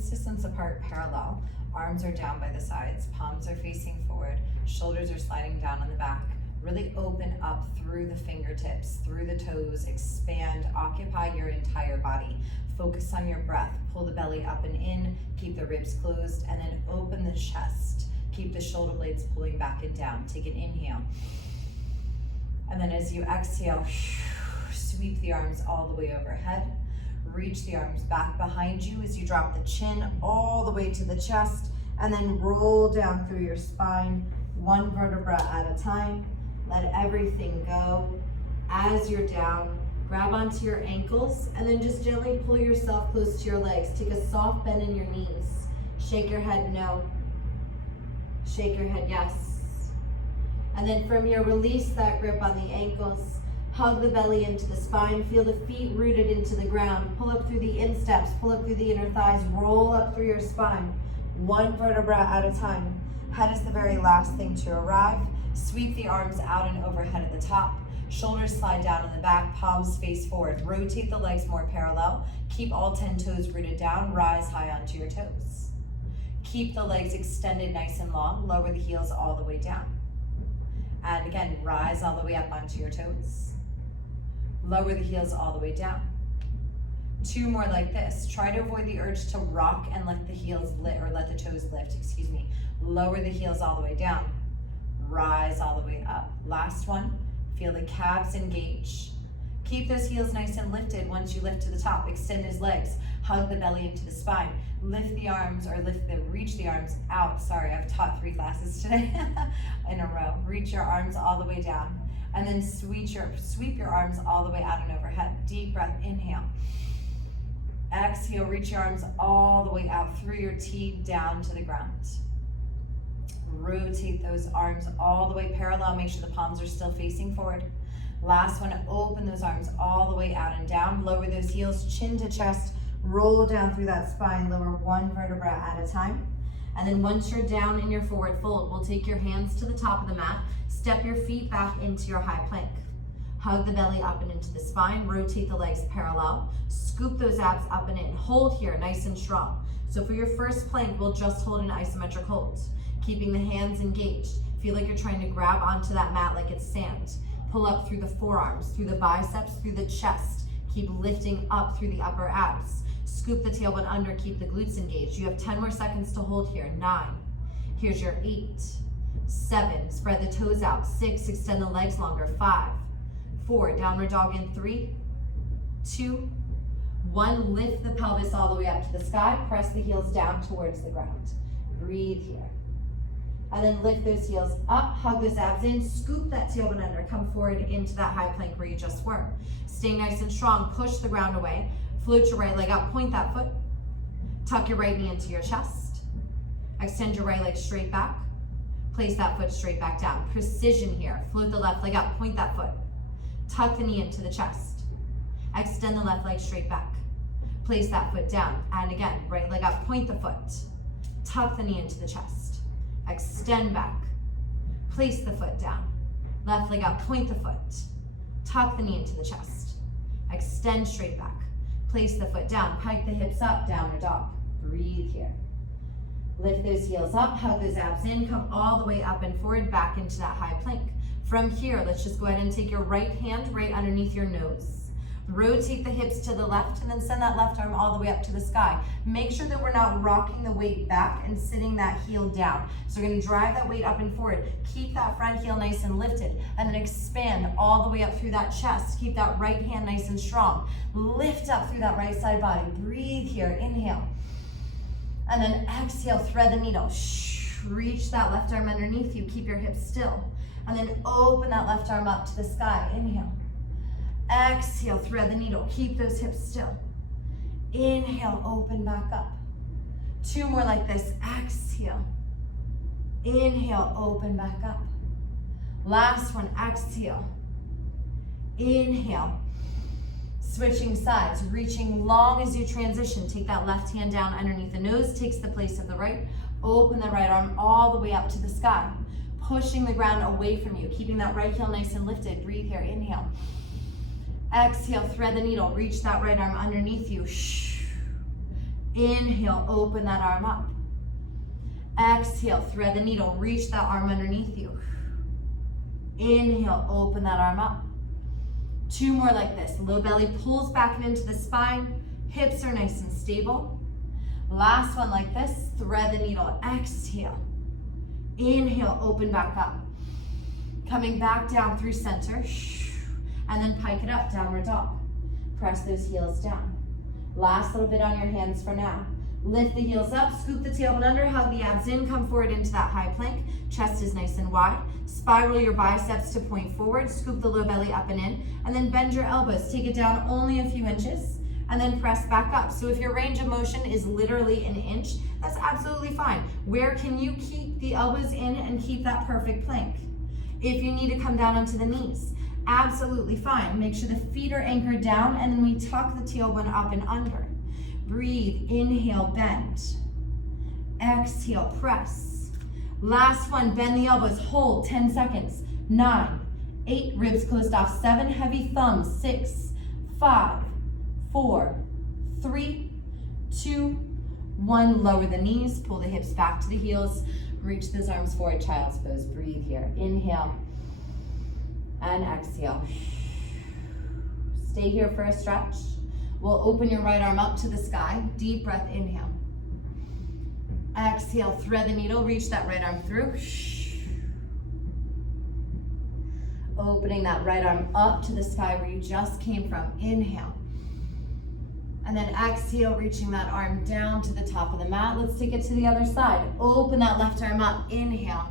hips distance apart, parallel. Arms are down by the sides, palms are facing forward, shoulders are sliding down on the back. Really open up through the fingertips, through the toes, expand, occupy your entire body. Focus on your breath, pull the belly up and in, keep the ribs closed, and then open the chest. Keep the shoulder blades pulling back and down. Take an inhale. And then as you exhale, sweep the arms all the way overhead. Reach the arms back behind you as you drop the chin all the way to the chest, and then roll down through your spine, one vertebra at a time. Let everything go. As you're down, grab onto your ankles, and then just gently pull yourself close to your legs. Take a soft bend in your knees. Shake your head no. Shake your head yes. And then from here, release that grip on the ankles. Hug the belly into the spine. Feel the feet rooted into the ground. Pull up through the insteps. Pull up through the inner thighs. Roll up through your spine. One vertebra at a time. Head is the very last thing to arrive. Sweep the arms out and overhead at the top. Shoulders slide down on the back. Palms face forward. Rotate the legs more parallel. Keep all 10 toes rooted down. Rise high onto your toes. Keep the legs extended nice and long. Lower the heels all the way down. And again, rise all the way up onto your toes. Lower the heels all the way down. Two more like this. Try to avoid the urge to rock and let the heels lift, or let the toes lift, excuse me. Lower the heels all the way down. Rise all the way up. Last one. Feel the calves engage. Keep those heels nice and lifted once you lift to the top. Extend those legs. Hug the belly into the spine. Lift the arms, or reach the arms out. Sorry, I've taught 3 classes today in a row. Reach your arms all the way down. And then sweep your arms all the way out and overhead. Deep breath, inhale. Exhale, reach your arms all the way out through your T down to the ground. Rotate those arms all the way parallel. Make sure the palms are still facing forward. Last one, open those arms all the way out and down. Lower those heels, chin to chest. Roll down through that spine. Lower one vertebra at a time. And then once you're down in your forward fold, we'll take your hands to the top of the mat. Step your feet back into your high plank. Hug the belly up and into the spine. Rotate the legs parallel. Scoop those abs up and in. Hold here, nice and strong. So for your first plank, we'll just hold an isometric hold. Keeping the hands engaged. Feel like you're trying to grab onto that mat like it's sand. Pull up through the forearms, through the biceps, through the chest. Keep lifting up through the upper abs. Scoop the tailbone under, keep the glutes engaged. You have 10 more seconds to hold here. 9. Here's your 8. 7, spread the toes out. 6, extend the legs longer. 5, 4, downward dog in 3, 2, 1. Lift the pelvis all the way up to the sky. Press the heels down towards the ground. Breathe here. And then lift those heels up, hug those abs in, scoop that tailbone under, come forward into that high plank where you just were. Stay nice and strong, push the ground away, float your right leg up, point that foot, tuck your right knee into your chest, extend your right leg straight back, place that foot straight back down. Precision here, float the left leg up, point that foot, tuck the knee into the chest, extend the left leg straight back, place that foot down, and again, right leg up, point the foot, tuck the knee into the chest. Extend back, place the foot down, left leg up, point the foot, tuck the knee into the chest, extend straight back, place the foot down, pike the hips up, downward dog. Breathe here. Lift those heels up, hug those abs in, come all the way up and forward, back into that high plank. From here, let's just go ahead and take your right hand right underneath your nose. Rotate the hips to the left and then send that left arm all the way up to the sky. Make sure that we're not rocking the weight back and sitting that heel down. So we're going to drive that weight up and forward. Keep that front heel nice and lifted and then expand all the way up through that chest. Keep that right hand nice and strong. Lift up through that right side body. Breathe here. Inhale. And then exhale, thread the needle. Reach that left arm underneath you. Keep your hips still. And then open that left arm up to the sky. Inhale. Exhale, thread the needle. Keep those hips still. Inhale, open back up. 2 more like this. Exhale. Inhale, open back up. Last one, exhale. Inhale. Switching sides, reaching long as you transition. Take that left hand down underneath the nose, takes the place of the right. Open the right arm all the way up to the sky. Pushing the ground away from you, keeping that right heel nice and lifted. Breathe here, inhale. Exhale, thread the needle, reach that right arm underneath you. Inhale, open that arm up. Exhale, thread the needle, reach that arm underneath you. Inhale, open that arm up. 2 more like this. Low belly pulls back into the spine. Hips are nice and stable. Last one like this. Thread the needle. Exhale. Inhale, open back up. Coming back down through center. And then pike it up, downward dog. Press those heels down. Last little bit on your hands for now. Lift the heels up, scoop the tailbone under, hug the abs in, come forward into that high plank. Chest is nice and wide. Spiral your biceps to point forward, scoop the low belly up and in, and then bend your elbows. Take it down only a few inches, and then press back up. So if your range of motion is literally an inch, that's absolutely fine. Where can you keep the elbows in and keep that perfect plank? If you need to come down onto the knees, absolutely fine. Make sure the feet are anchored down, and then we tuck the tailbone up and under. Breathe, inhale, bend. Exhale, press. Last one, bend the elbows, hold 10 seconds. 9, 8, ribs closed off. 7, heavy thumbs. 6, 5, 4, 3, 2, 1. Lower the knees, pull the hips back to the heels. Reach those arms forward, child's pose. Breathe here. Inhale and exhale. Stay here for a stretch. We'll open your right arm up to the sky. Deep breath, inhale. Exhale, thread the needle, reach that right arm through. Opening that right arm up to the sky where you just came from. Inhale. And then exhale, reaching that arm down to the top of the mat. Let's take it to the other side. Open that left arm up. Inhale.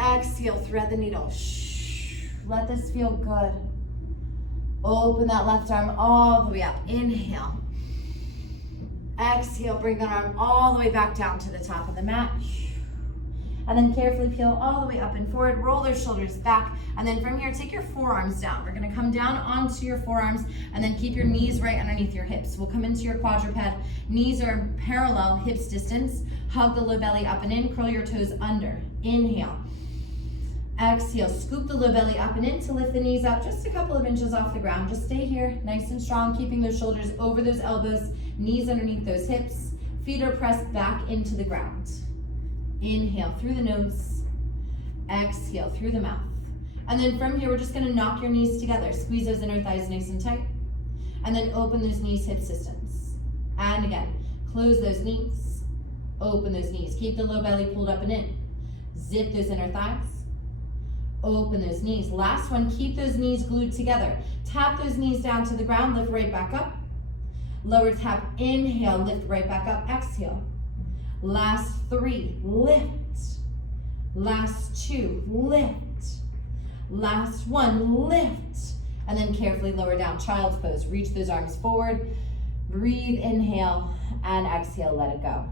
Exhale, thread the needle. Let this feel good. Open that left arm all the way up. Inhale. Exhale, bring that arm all the way back down to the top of the mat. And then carefully peel all the way up and forward. Roll those shoulders back. And then from here, take your forearms down. We're gonna come down onto your forearms and then keep your knees right underneath your hips. We'll come into your quadruped. Knees are parallel, hips distance. Hug the low belly up and in. Curl your toes under. Inhale. Exhale, scoop the low belly up and in to lift the knees up just a couple of inches off the ground. Just stay here, nice and strong, keeping those shoulders over those elbows, knees underneath those hips. Feet are pressed back into the ground. Inhale through the nose, exhale through the mouth. And then from here, we're just gonna knock your knees together. Squeeze those inner thighs nice and tight. And then open those knees, hips distance. And again, close those knees, open those knees. Keep the low belly pulled up and in. Zip those inner thighs. Open those knees. Last one, keep those knees glued together. Tap those knees down to the ground, lift right back up. Lower tap, inhale, lift right back up, exhale. Last 3, lift. Last 2, lift. Last 1, lift. And then carefully lower down, child's pose. Reach those arms forward. Breathe, inhale, and exhale, let it go.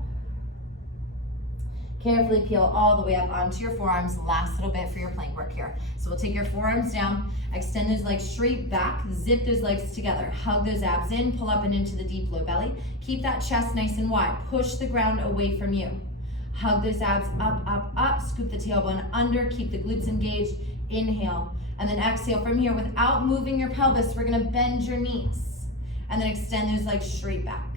Carefully peel all the way up onto your forearms. Last little bit for your plank work here. So we'll take your forearms down, extend those legs straight back, zip those legs together, hug those abs in, pull up and into the deep low belly. Keep that chest nice and wide. Push the ground away from you. Hug those abs up, up, up. Scoop the tailbone under, keep the glutes engaged. Inhale, and then exhale from here. Without moving your pelvis, we're gonna bend your knees, and then extend those legs straight back.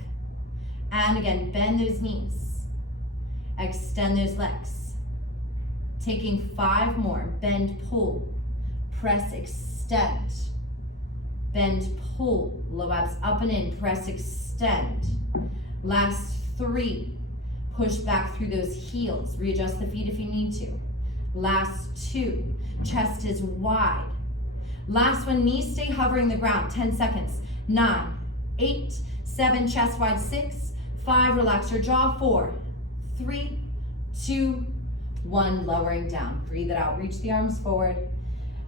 And again, bend those knees. Extend those legs. Taking 5 more. Bend, pull, press, extend. Bend, pull, low abs up and in, press, extend. Last 3. Push back through those heels. Readjust the feet if you need to. Last 2. Chest is wide. Last one, knees stay hovering the ground. 10 seconds. 9, 8, 7, chest wide. 6, 5, relax your jaw. 4, 3, 2, 1, lowering down. Breathe it out, reach the arms forward,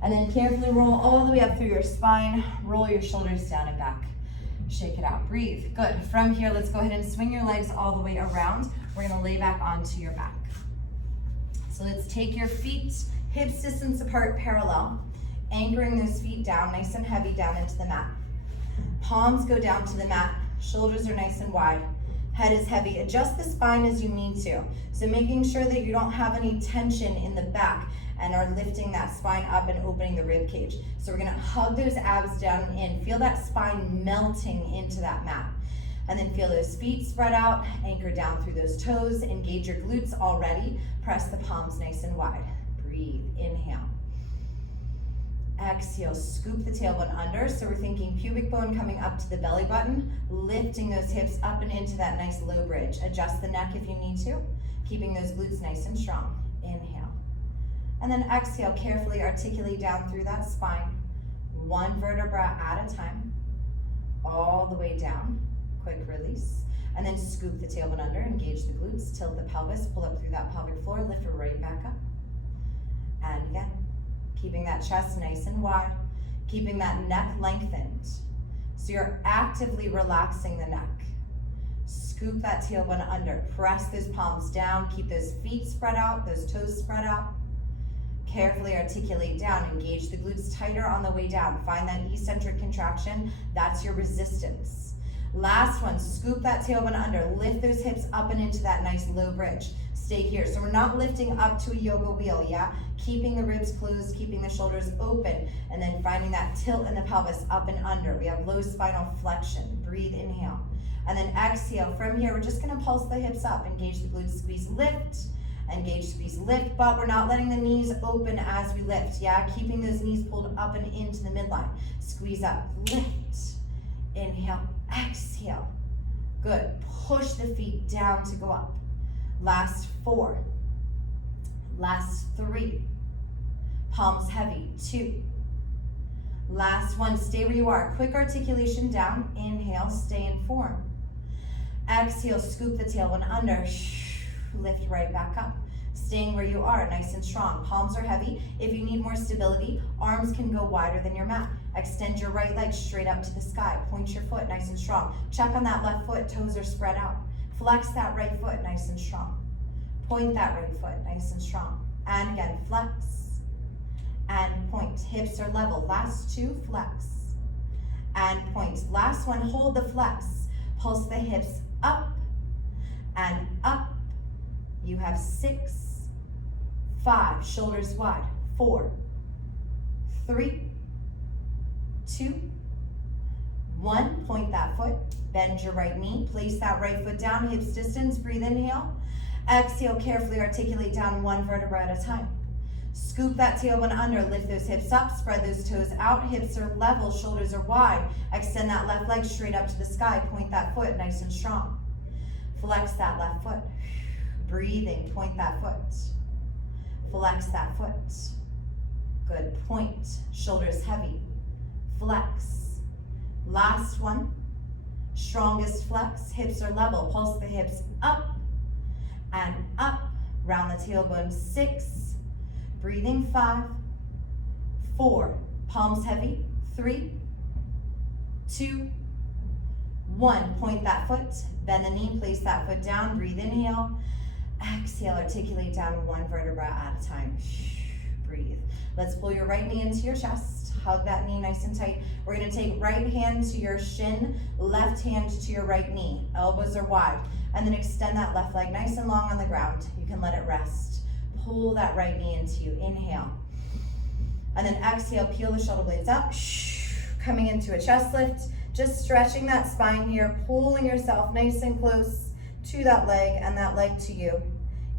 and then carefully roll all the way up through your spine. Roll your shoulders down and back. Shake it out, breathe. Good. From here, let's go ahead and swing your legs all the way around. We're gonna lay back onto your back. So let's take your feet hips distance apart, parallel, anchoring those feet down, nice and heavy down into the mat. Palms go down to the mat, shoulders are nice and wide. Head is heavy. Adjust the spine as you need to. So making sure that you don't have any tension in the back and are lifting that spine up and opening the rib cage. So we're gonna hug those abs down and in. Feel that spine melting into that mat. And then feel those feet spread out, anchor down through those toes, engage your glutes already. Press the palms nice and wide. Breathe, inhale. Exhale, scoop the tailbone under. So we're thinking pubic bone coming up to the belly button, lifting those hips up and into that nice low bridge. Adjust the neck if you need to, keeping those glutes nice and strong. Inhale. And then exhale, carefully articulate down through that spine, one vertebra at a time, all the way down. Quick release. And then scoop the tailbone under, engage the glutes, tilt the pelvis, pull up through that pelvic floor, lift it right back up. And again. Keeping that chest nice and wide, keeping that neck lengthened. So you're actively relaxing the neck. Scoop that tailbone under, press those palms down, keep those feet spread out, those toes spread out. Carefully articulate down, engage the glutes tighter on the way down. Find that eccentric contraction, that's your resistance. Last one, scoop that tailbone under, lift those hips up and into that nice low bridge. Stay here. So we're not lifting up to a yoga wheel, yeah? Keeping the ribs closed, keeping the shoulders open, and then finding that tilt in the pelvis up and under. We have low spinal flexion. Breathe, inhale. And then exhale. From here, we're just gonna pulse the hips up. Engage the glutes, squeeze, lift. Engage, squeeze, lift, but we're not letting the knees open as we lift, yeah? Keeping those knees pulled up and into the midline. Squeeze up, lift. Inhale, exhale. Good. Push the feet down to go up. Last 4. Last 3. Palms heavy. 2. Last 1. Stay where you are. Quick articulation down. Inhale, stay in form. Exhale, scoop the tailbone under. Lift right back up. Staying where you are, nice and strong. Palms are heavy. If you need more stability, arms can go wider than your mat. Extend your right leg straight up to the sky. Point your foot nice and strong. Check on that left foot, toes are spread out. Flex that right foot nice and strong. Point that right foot nice and strong. And again, flex and point. Hips are level. Last 2, flex and point. Last one, hold the flex. Pulse the hips up and up. You have 6, 5, shoulders wide. 4, 3, 2, 1. Point that foot. Bend your right knee. Place that right foot down, hips distance. Breathe, inhale. Exhale, carefully articulate down one vertebra at a time. Scoop that tailbone under, lift those hips up, spread those toes out, hips are level, shoulders are wide. Extend that left leg straight up to the sky. Point that foot nice and strong. Flex that left foot. Breathing, point that foot. Flex that foot. Good, point. Shoulders heavy. Flex. Last one. Strongest flex, hips are level. Pulse the hips up and up. Round the tailbone. 6. Breathing. 5, 4. Palms heavy. 3, 2, 1. Point that foot. Bend the knee. Place that foot down. Breathe. Inhale. Exhale. Articulate down one vertebra at a time. Breathe. Let's pull your right knee into your chest. Hug that knee nice and tight. We're going to take right hand to your shin, left hand to your right knee. Elbows are wide. And then extend that left leg nice and long on the ground. You can let it rest. Pull that right knee into you. Inhale. And then exhale, peel the shoulder blades up. Coming into a chest lift. Just stretching that spine here, pulling yourself nice and close to that leg and that leg to you.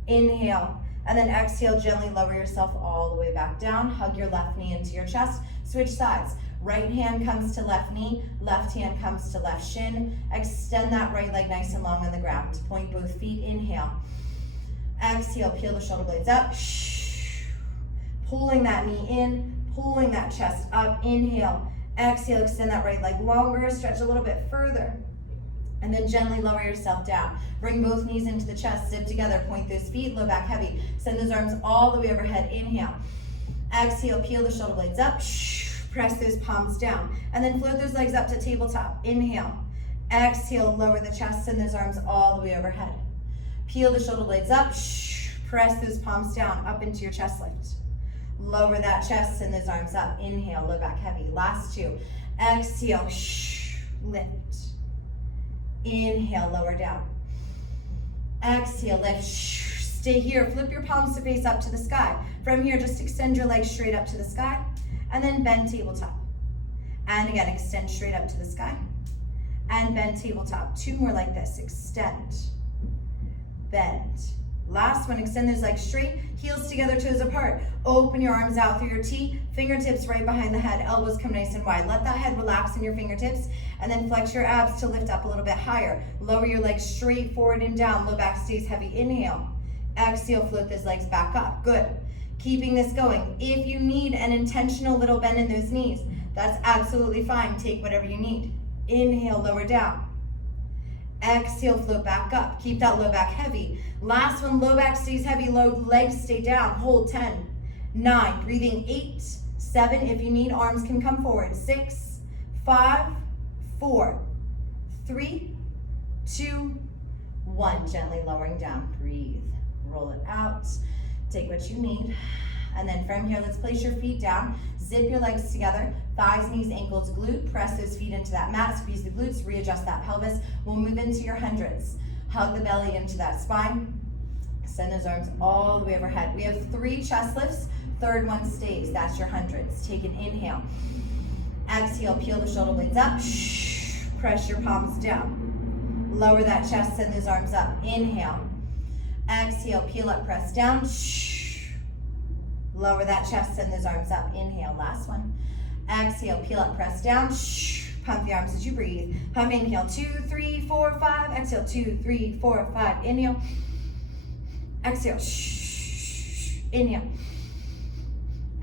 Inhale. And then exhale, gently lower yourself all the way back down. Hug your left knee into your chest. Switch sides. Right hand comes to left knee, left hand comes to left shin. Extend that right leg nice and long on the ground. Point both feet, inhale. Exhale, peel the shoulder blades up. Pulling that knee in, pulling that chest up, inhale. Exhale, extend that right leg longer, stretch a little bit further. And then gently lower yourself down. Bring both knees into the chest, zip together, point those feet, low back heavy. Send those arms all the way overhead, inhale. Exhale, peel the shoulder blades up. Press those palms down. And then float those legs up to tabletop, inhale. Exhale, lower the chest, send those arms all the way overhead. Peel the shoulder blades up, press those palms down, up into your chest lift. Lower that chest, send those arms up, inhale, low back heavy. Last 2, exhale, lift. Inhale, lower down. Exhale, lift. Stay here. Flip your palms to face up to the sky. From here, just extend your legs straight up to the sky, and then bend tabletop. And again, extend straight up to the sky, and bend tabletop. 2 more like this, extend, bend. Last one, extend those legs straight, heels together, toes apart. Open your arms out through your T, fingertips right behind the head, elbows come nice and wide. Let that head relax in your fingertips, and then flex your abs to lift up a little bit higher. Lower your legs straight forward and down, low back stays heavy. Inhale, exhale, float those legs back up. Good. Keeping this going. If you need an intentional little bend in those knees, that's absolutely fine. Take whatever you need. Inhale, lower down. Exhale, float back up. Keep that low back heavy. Last one, low back stays heavy, low legs stay down. Hold 10, 9, breathing 8, 7. If you need, arms can come forward. 6, 5, 4, 3, 2, 1. Gently lowering down. Breathe. Roll it out. Take what you need. And then from here, let's place your feet down. Zip your legs together. Thighs, knees, ankles, glute. Press those feet into that mat. Squeeze the glutes. Readjust that pelvis. We'll move into your hundreds. Hug the belly into that spine. Extend those arms all the way overhead. We have 3 chest lifts. Third one stays. That's your hundreds. Take an inhale. Exhale. Peel the shoulder blades up. Press your palms down. Lower that chest. Send those arms up. Inhale. Exhale. Peel up. Press down. Lower that chest, send those arms up. Inhale, last one. Exhale, peel up, press down. Pump the arms as you breathe. Pump, inhale, 2, 3, 4, 5. Exhale, 2, 3, 4, 5. Inhale. Exhale, inhale.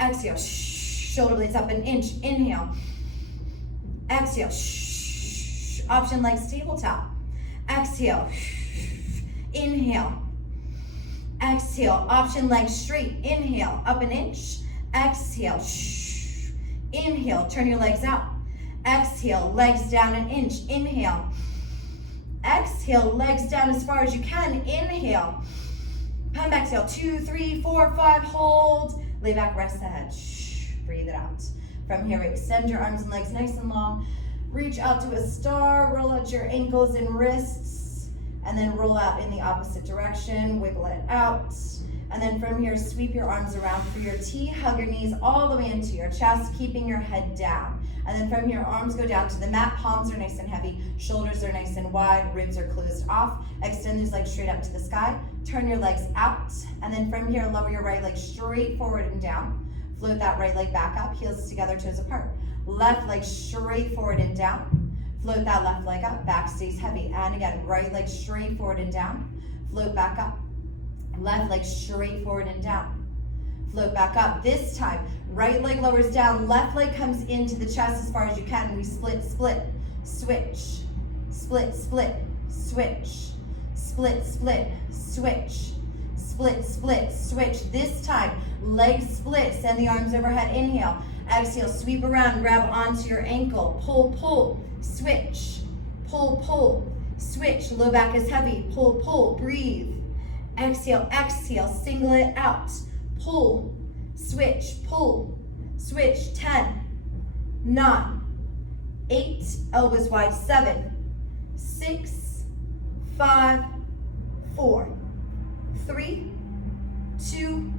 Exhale, shoulder blades up an inch. Inhale. Exhale, option legs tabletop. Exhale, inhale. Exhale, option legs straight. Inhale, up an inch. Exhale, inhale, turn your legs out. Exhale, legs down an inch. Inhale. Exhale, legs down as far as you can. Inhale. Pump, exhale, 2, 3, 4, 5, hold. Lay back, rest the head. Breathe it out. From here, extend your arms and legs nice and long. Reach out to a star, roll out your ankles and wrists. And then roll out in the opposite direction, wiggle it out. And then from here, sweep your arms around for your T, hug your knees all the way into your chest, keeping your head down. And then from here, arms go down to the mat, palms are nice and heavy, shoulders are nice and wide, ribs are closed off. Extend those legs straight up to the sky, turn your legs out. And then from here, lower your right leg straight forward and down. Float that right leg back up, heels together, toes apart. Left leg straight forward and down. Float that left leg up, back stays heavy. And again, right leg straight forward and down. Float back up. Left leg straight forward and down. Float back up. This time, right leg lowers down, left leg comes into the chest as far as you can. We split, split, switch, split, split, switch, split, split, switch, split, split, switch. This time, legs split, send the arms overhead. Inhale, exhale, sweep around, grab onto your ankle, pull, pull. Switch, pull, pull, switch, low back is heavy, pull, pull, breathe. Exhale, exhale, single it out, pull, switch, 10, 9, 8, elbows wide, 7, 6, 5, 4, 3, 2,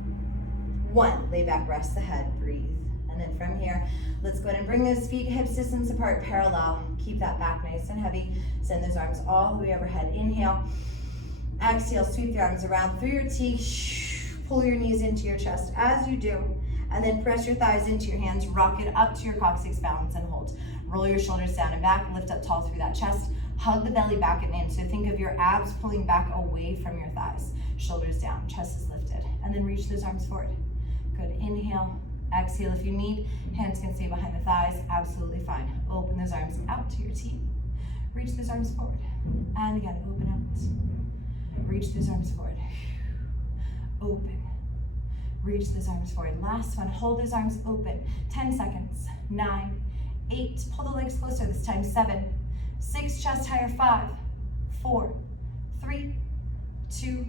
1. Lay back, rest the head, breathe. And then from here, let's go ahead and bring those feet hip distance apart, parallel. Keep that back nice and heavy. Send those arms all the way overhead. Inhale. Exhale, sweep the arms around through your T. Pull your knees into your chest as you do. And then press your thighs into your hands. Rock it up to your coccyx, balance and hold. Roll your shoulders down and back. Lift up tall through that chest. Hug the belly back and in. So think of your abs pulling back away from your thighs. Shoulders down, chest is lifted. And then reach those arms forward. Good, inhale. Exhale if you need. Hands can stay behind the thighs. Absolutely fine. Open those arms out to your T. Reach those arms forward. And again, open out. Reach those arms forward. Open. Reach those arms forward. Last one. Hold those arms open. 10 seconds. 9, 8. Pull the legs closer this time. 7, 6. Chest higher. 5, 4, 3, 2,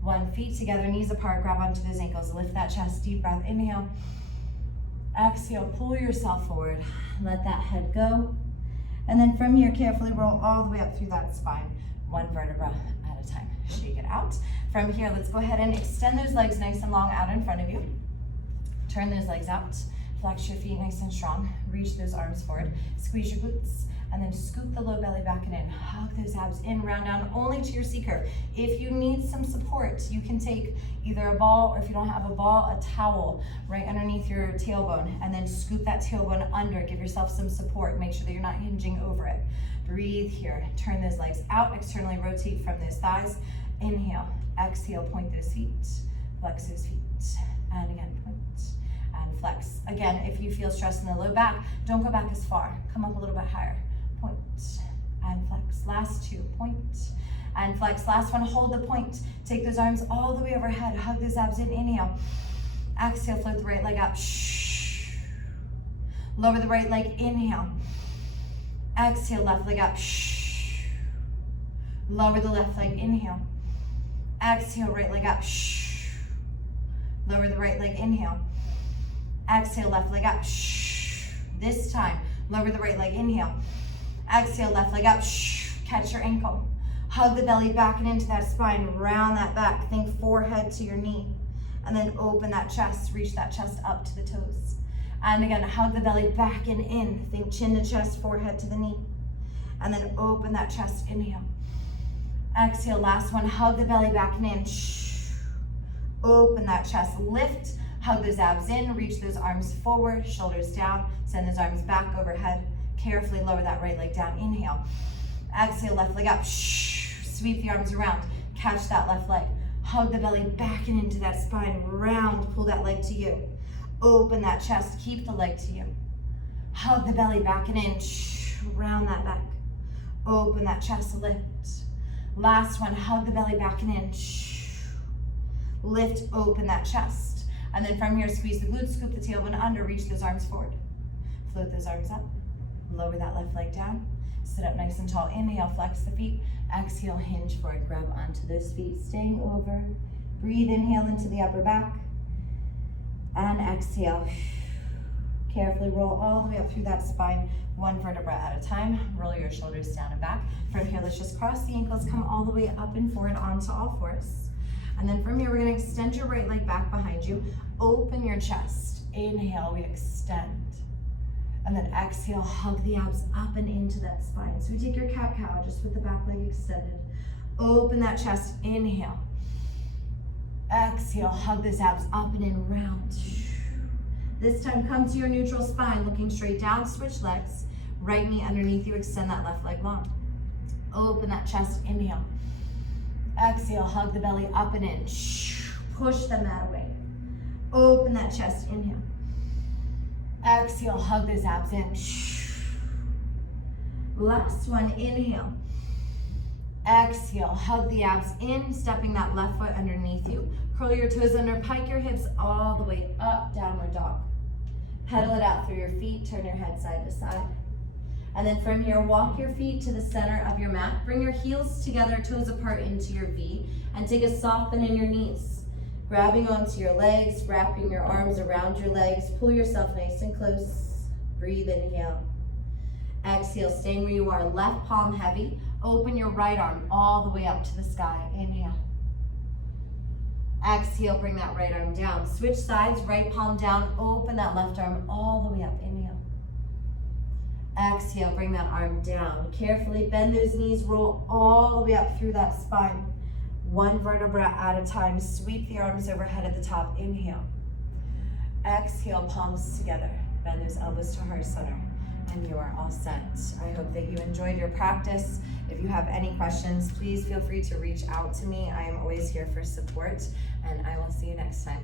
1. Feet together. Knees apart. Grab onto those ankles. Lift that chest. Deep breath. Inhale. Exhale, pull yourself forward. Let that head go. And then from here, carefully roll all the way up through that spine. 1 vertebra at a time. Shake it out. From here, let's go ahead and extend those legs nice and long out in front of you. Turn those legs out. Flex your feet nice and strong. Reach those arms forward. Squeeze your glutes. And then scoop the low belly back and in. Hug those abs in, round down only to your C curve. If you need some support, you can take either a ball, or if you don't have a ball, a towel right underneath your tailbone, and then scoop that tailbone under. Give yourself some support. Make sure that you're not hinging over it. Breathe here. Turn those legs out. Externally rotate from those thighs. Inhale. Exhale. Point those feet. Flex those feet. And again, point and flex. Again, if you feel stress in the low back, don't go back as far. Come up a little bit higher. Point and flex. Last two. Point and flex. Last one, hold the point. Take those arms all the way overhead. Hug those abs in. Inhale. Exhale, float the right leg up. Lower the right leg. Inhale. Exhale, left leg up. Lower the left leg. Inhale. Exhale, right leg up. Lower the right leg. Inhale. Exhale, left leg up. This time, lower the right leg. Inhale. Exhale, left leg up. Catch your ankle. Hug the belly back and into that spine. Round that back. Think forehead to your knee. And then open that chest. Reach that chest up to the toes. And again, hug the belly back and in. Think chin to chest, forehead to the knee. And then open that chest. Inhale. Exhale, last one. Hug the belly back and in. Open that chest. Lift. Hug those abs in. Reach those arms forward. Shoulders down. Send those arms back overhead. Carefully lower that right leg down. Inhale. Exhale, left leg up. Sweep the arms around. Catch that left leg. Hug the belly back and into that spine. Round. Pull that leg to you. Open that chest. Keep the leg to you. Hug the belly back and in. Round that back. Open that chest. Lift. Last one. Hug the belly back and in. Lift. Open that chest. And then from here, squeeze the glutes. Scoop the tailbone under. Reach those arms forward. Float those arms up. Lower that left leg down. Sit up nice and tall. Inhale, flex the feet. Exhale, hinge forward. Grab onto those feet, staying over. Breathe, inhale into the upper back. And exhale. Carefully roll all the way up through that spine, one vertebra at a time. Roll your shoulders down and back. From here, let's just cross the ankles, come all the way up and forward onto all fours. And then from here, we're gonna extend your right leg back behind you. Open your chest. Inhale, we extend. And then exhale, hug the abs up and into that spine. So we take your cat-cow just with the back leg extended. Open that chest, inhale. Exhale, hug those abs up and in, round. This time, come to your neutral spine, looking straight down, switch legs. Right knee underneath you, extend that left leg long. Open that chest, inhale. Exhale, hug the belly up and in. Push the mat away. Open that chest, inhale. Exhale, hug those abs in. Last one, inhale. Exhale, hug the abs in, stepping that left foot underneath you. Curl your toes under, pike your hips all the way up, downward dog. Pedal it out through your feet, turn your head side to side. And then from here, walk your feet to the center of your mat. Bring your heels together, toes apart into your V, and take a soft bend in your knees. Grabbing onto your legs, wrapping your arms around your legs. Pull yourself nice and close. Breathe, inhale. Exhale, staying where you are, left palm heavy. Open your right arm all the way up to the sky. Inhale. Exhale, bring that right arm down. Switch sides, right palm down. Open that left arm all the way up. Inhale. Exhale, bring that arm down. Carefully bend those knees, roll all the way up through that spine. One vertebra at a time. Sweep the arms overhead at the top. Inhale. Exhale, palms together. Bend those elbows to heart center. And you are all set. I hope that you enjoyed your practice. If you have any questions, please feel free to reach out to me. I am always here for support, and I will see you next time.